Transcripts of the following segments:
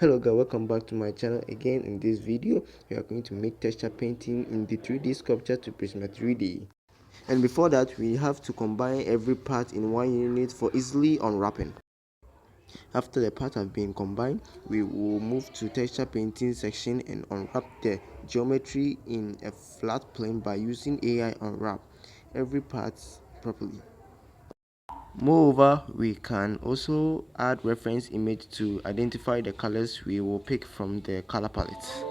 Hello guys, welcome back to my channel again. In this video we are going to make texture painting in the 3D sculpture to Prisma 3D. And before that we have to combine every part in one unit for easily unwrapping. After the part have been combined, we will move to texture painting section and unwrap the geometry in a flat plane by using AI unwrap every part properly. Moreover, we can also add reference image to identify the colors we will pick from the color palette.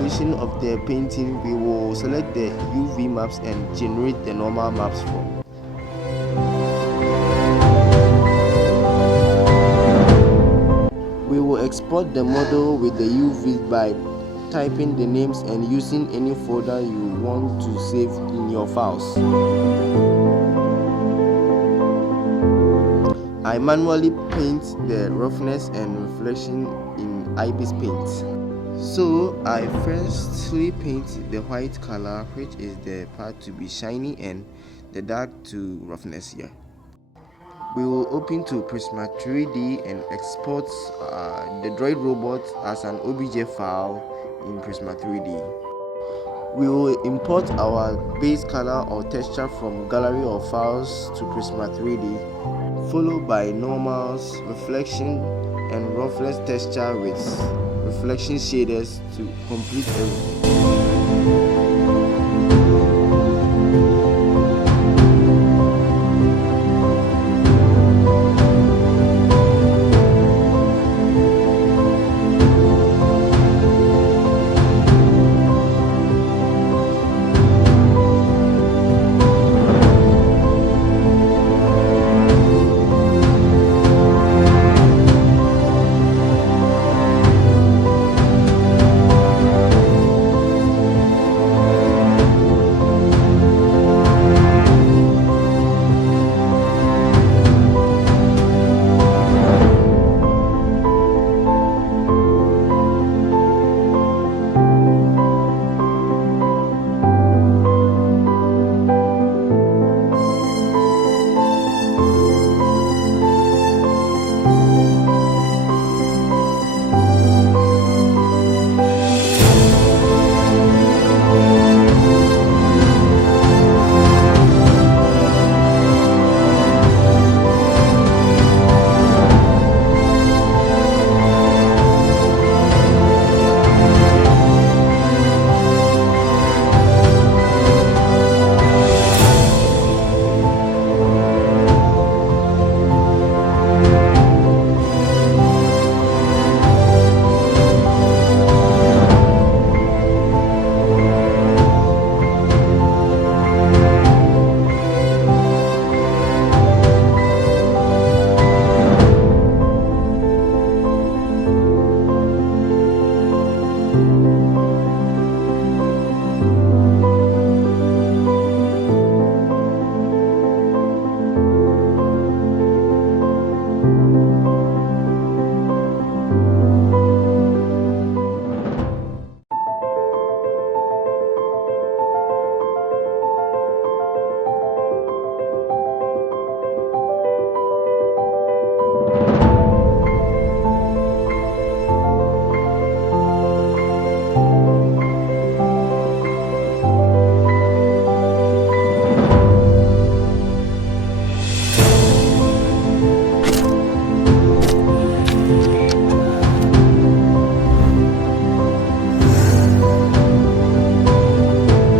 resolution of the painting, we will select the UV maps and generate the normal maps from. We will export the model with the UV by typing the names and using any folder you want to save in your files. I manually paint the roughness and reflection in Ibis paint. So I firstly paint the white color, which is the part to be shiny, and the dark to roughness here. We will open to Prisma 3D and export the droid robot as an OBJ file in Prisma 3D. We will import our base color or texture from gallery of files to Prisma 3D, followed by normals, reflection, and roughness texture with reflection shaders to complete everything.